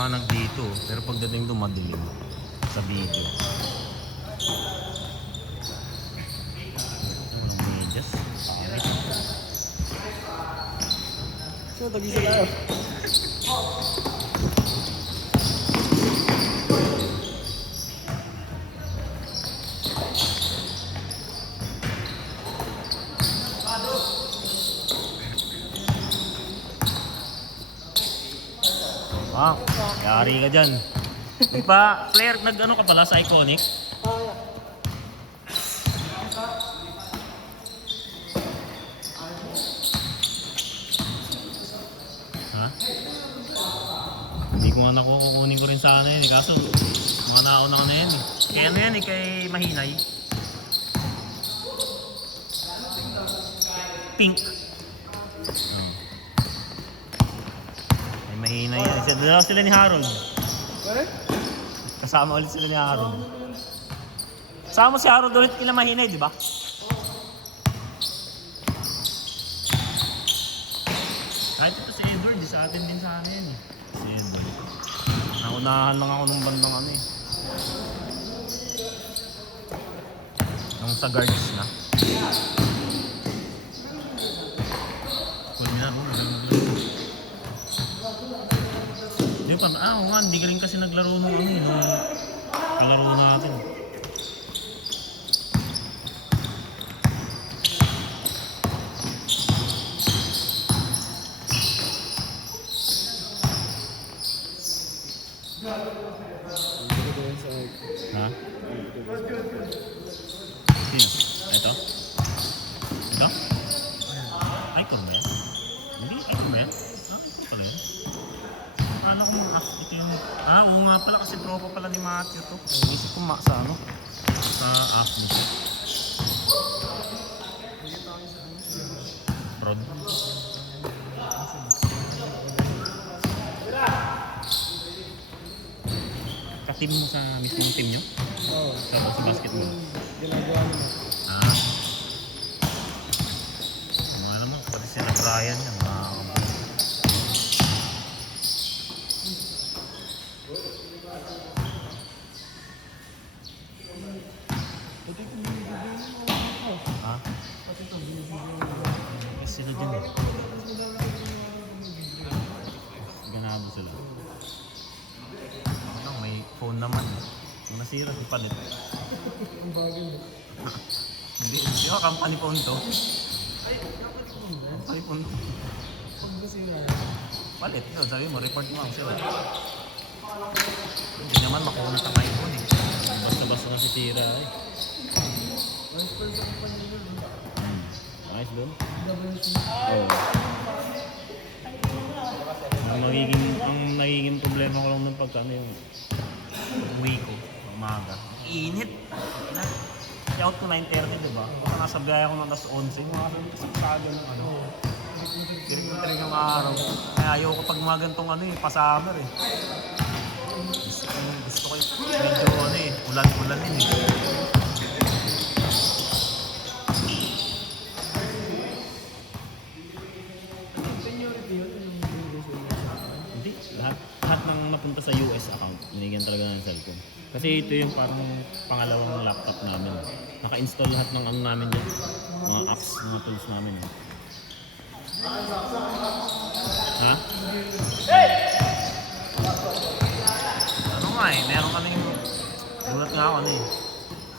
maliwanag dito. Pero pagdating doon, madilim sa video. Walang medyas. Pangit. So, tag-isa tayo. Ah, yari ka dyan. Diba, player, nag-ano ka pala sa Iconic? Ha? Hindi ko nga nakukunin ko rin sana yun eh. Kaso, manaon ako na yan eh. Kaya ano yan eh, kay Mahinay. Pink. Ay, Mahinay yan. Dalawa sila ni Harold. Kasama ulit sila ni Harold. Kasama si Harold ulit kila Mahinay, di ba? Kahit ito si Edward, di sa atin din sana yan eh. Si Edward. Naunahan lang ako nung bandang ano eh. Nung sa guards na. Cool na ako, hindi pa, oo nga, hindi ka rin kasi naglaro nung ano eh, nung kalaro natin. Ha? Sino? Ito? Ito? Ay, ikaw ba yan? Hindi, ikaw ba yan? Ah, ito pala yan. Paano kung ito yung... Ah, oo nga pala kasi tropa pala ni Matthew to. Isip ko sa ano? Sa Afni. Rod. Ka-team mo sa mismong team nyo? Oo. Sa basketball? Ginagawa naman. Ah. Mga naman, pati sila Brian yan. Pati ito binibigyan mo. Ha? Pati ito binibigyan mo. Sila din eh. Ganado sila. Ano, may phone naman. Kung nasira, ipalit. Ang bagay mo. Hindi ba company phone to? Company phone to. Pag nasira. Palit yun, sabi mo, report mo ang sila. Hindi naman makunat ang iPhone eh. Basta-basta na si Tira eh. Vice versa ang panilo. Nice doon. WC. Oo. Ang nagiging problema ko lang nung pagkano yung uwi ko, umaga. Init. Kaya out ko 9:30, diba? Baka nasa biyahe ko ng alas 11, mga kasagsaga ng ano. Direct yung araw. Kaya ayaw ko pag mga gantong ano eh, pa-summer eh. Gusto ko medyo ano eh, ulan-ulan din eh. Seniority yun, yung binibigay sa akin. Hindi, lahat ng napunta sa US account, binigyan talaga ng cellphone. Kasi ito yung parang pangalawang laptop namin. Naka-install lahat ng ano namin dyan. Mga apps, mga tools namin. Ha? Ano nga eh, meron kami gulat nga ako ano eh.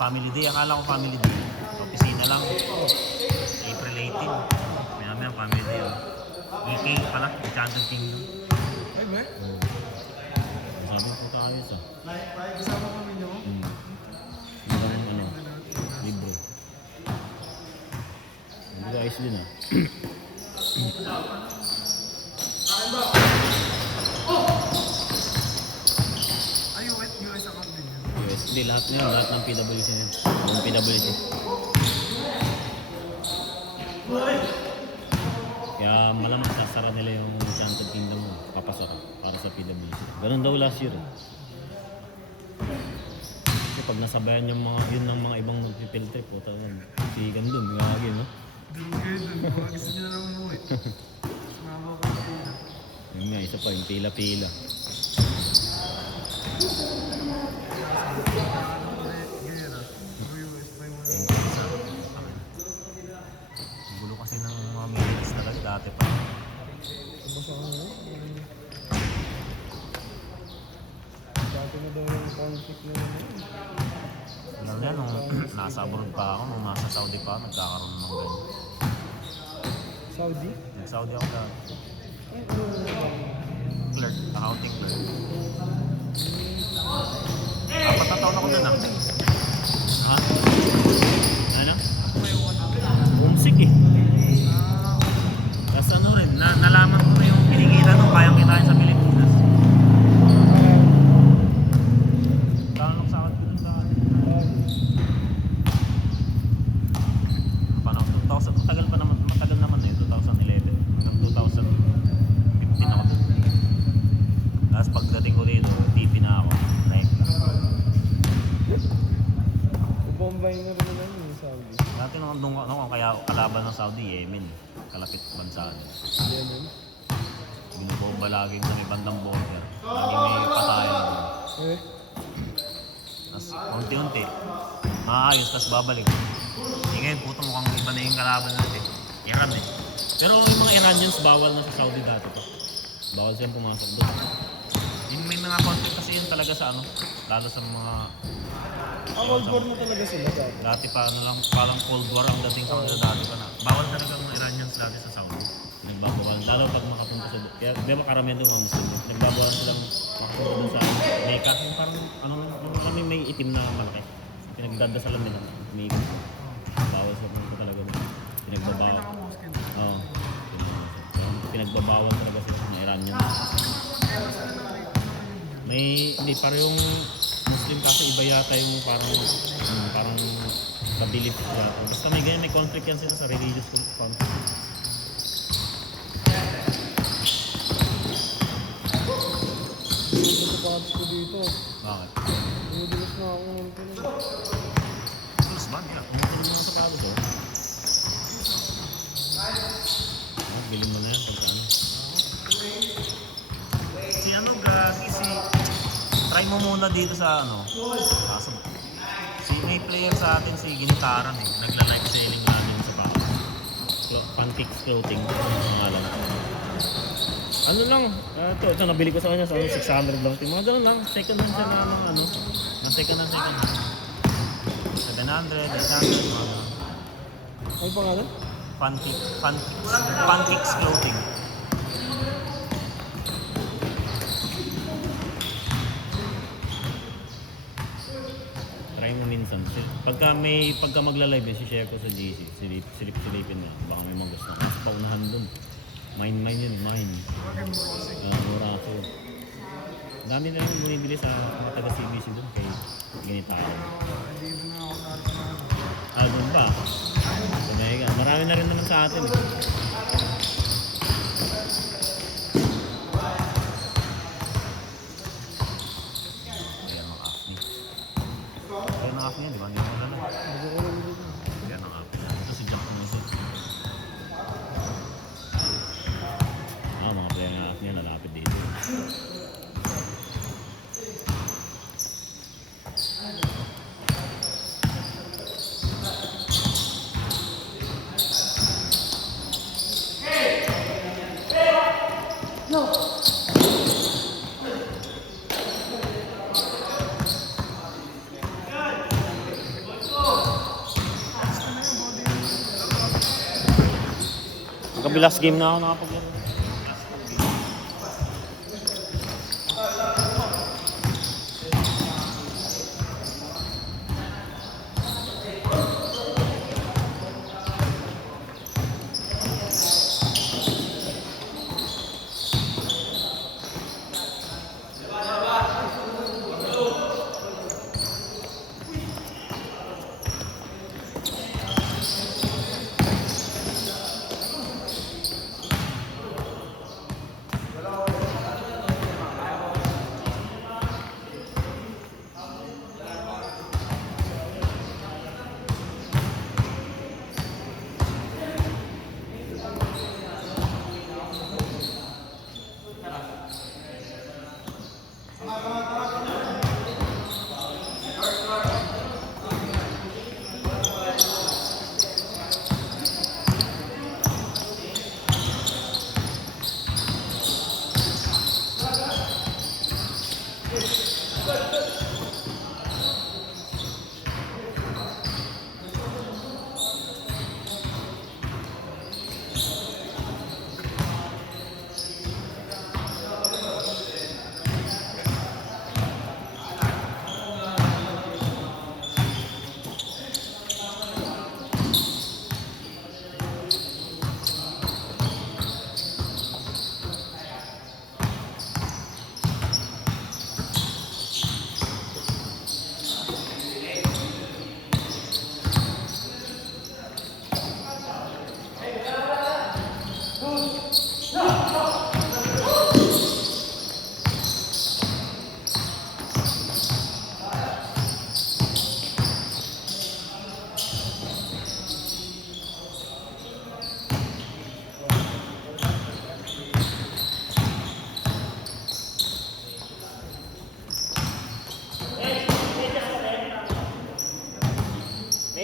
Family Day, akala ko Family Day. Opisina lang. April 18. Maya Family Day. EK pala, Enchanted Kingdom. Ay, ba? Sabi ko tayo sa. Kasama kami nyo? Magandang ano, libro. Hindi ayos din ah. Ay, wait, US account din yun. US, hindi lahat na yun, lahat ng PWC na yun. Ng PWC. Kaya malamang sasara nila yung Enchanted Kingdom mo, papasok para sa PWC. Ganun daw last year eh. Kasi pag nasabayan yung mga, yun ng mga ibang mag-field trip, puta yun. Sigan dun, gagi no? Dun kayo dun, mga gusto nyo na lang umuwi. Sumama ko na pila. Yun nga, isa pa, yung pila-pila. conflict na naman. Alam niya, nung nasa abroad pa ako, nung nasa Saudi pa, nagkakaroon ng ganyan. Saudi? Nag-Saudi ako dati. Ay, ano? Clerk, accounting clerk. 4 na taon ako doon ah. Ha? Ano? Homesick eh. Tapos ano rin, nalaman ko na yung kinikita nung kayang kitain sa Pilipinas. Tanong sa akin dun sa panahon 2000, matagal naman eh, 2011 hanggang 2015 ako doon. Tapos pagdating ko dito, TV na ako, like Bombay na rin naman yung Saudi. dati nung kaya kalaban ng Saudi, Yemen, kalapit bansa. Yemen. Binubomba laging sa may bandang border. Laging may patayan doon. Eh, Tapos unti-unti, maayos, tapos babalik. Ngayon, puto mukhang iba na yung kalaban natin. Iran eh. Pero yung mga Iranians bawal na sa Saudi dati to. Bawal silang pumasok doon. Yung may mga conflict kasi yun talaga sa ano, lalo sa mga Cold War na talaga sila dati. dati pa ano lang, parang Cold War ang dating sa kanila dati pa na. Bawal talaga ang mga Iranians dati sa Saudi. Nagbabawal, lalo pag makapunta sa kaya di ba karamihan doon mga Muslim. Nagbabawal silang makapunta doon sa Mecca. Yung parang ano may itim na malaki. Pinagdadasalan nila. May itim. Bawal sa pumunta talaga doon. Pinagbabawal. Oo. Pinagbabawal talaga sila ng Iranians. May hindi parehong Muslim kasi iba yata yung parang kabilip yata. Basta may ganyan, may conflict yan sila sa religious conflict. Ito pa ko dito. Bakit? Umudulas na ako ng tulog. Mas ba? Umutulog mo sa pagod oh. Bilhin mo na yan pag ano. Si ano gagi try mo muna dito sa ano. Kaso may player sa atin si Ginitaran eh. Nagla-live selling nga din sa Pancakes Clothing. Pangalan. Ano lang, ito nabili ko sa kanya sa 600 lang. Mga ganun lang, second hand siya na ano. Na second hand. 700, 800, mga ganun. Ano pangalan? Pancakes Clothing. Try mo minsan. Pagka magla-live yun, share ko sa GC. Silipin na. Baka may mga gusto. Mas paunahan dun. Mine yun, mine. Muraso. Dami na lang bumibili sa mga taga-CBC dun kay Ginitaran. Album pa. Kumega. Marami na rin naman sa atin eh. Ayan ang acne. Ayan ang acne, di ba? Hindi mo alam. Ayan ang acne. Ito si Jack Music. Mga player ng acne nalapit dito. Kabilas game na ako nakapaglaro.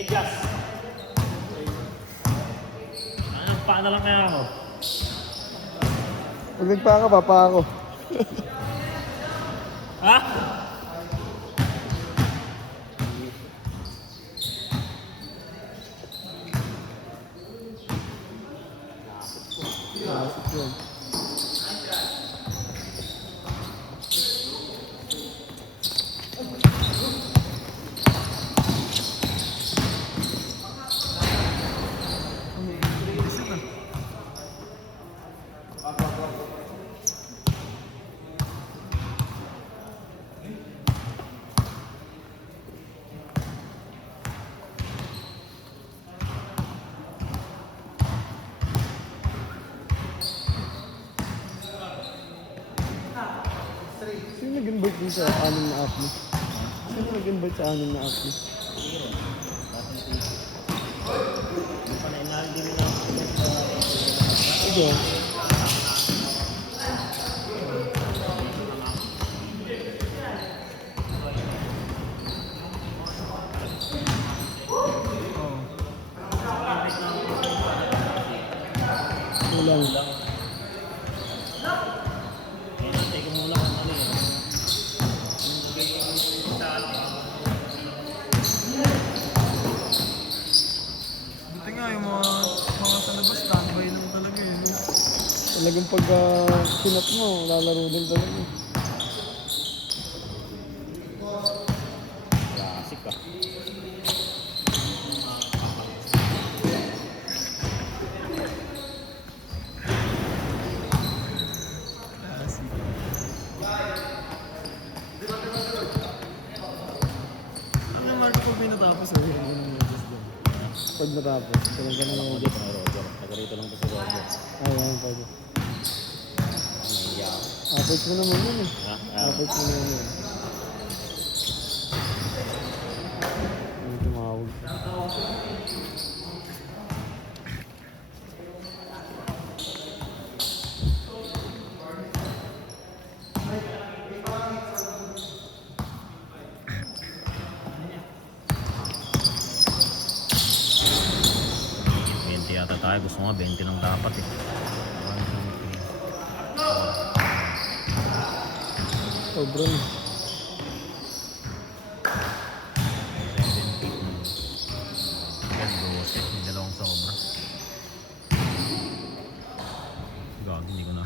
Medyas. Ano, paano lang kaya ako? Pag nagpaka, papa ako. Ha? Nasip yun. Sino nag-invite din sa 6 na app mo? Sino nag-invite sa 6 na app mo? Ito. Kulang. Hinantay ko muna kung ano yun. Buti nga yung mga sa labas, tambay lang talaga yun. Talagang pag sinat mo, lalaro din talaga. Classic ka. Ano naman pag may natapos eh, hindi ko nang notice doon. Pag natapos, talaga na lang Dito na Roger. Tagarito lang ito si Roger. Ayan, pwede. Naiya ako. Average mo naman yun eh. Ha? Average mo naman yun. Ano tumawag? Yata tayo. Gusto nga 20 lang dapat eh. 1, 2, 3, Sobrang. 17. Yan, 12. May dalawang sobra. Gagi, hindi ko na.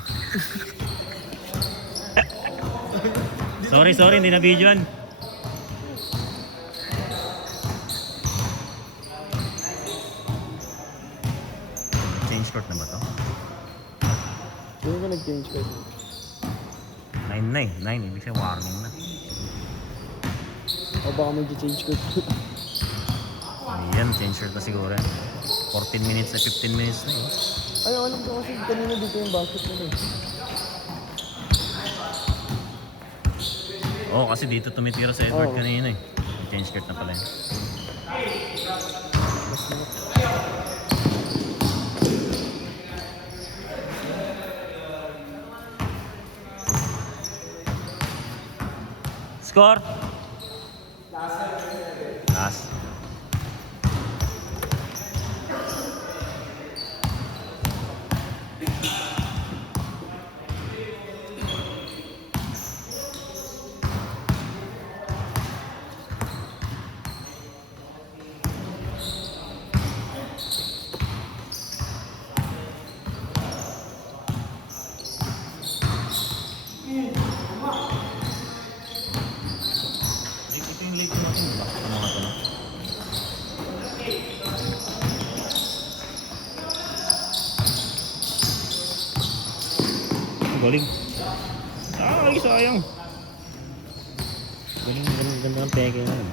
Sorry, hindi na videoan. Change court na ba to? Hindi ko nag-change ko. 9 na eh. 9, ibig sabihin warning na. O baka mag-change ko. Ayan, change court na siguro. 14 minutes na 15 minutes na eh. Ay, alam ko kasi kanina dito yung basket nila eh. Oo, kasi dito tumitira sa Edward Oo. kanina eh. Change court na pala yun. Mas na. Score? Last. Ito yung late natin, di ba? Ano nga ito na? Galing. Ay, sayang. Galing, ganda ng peke na yun.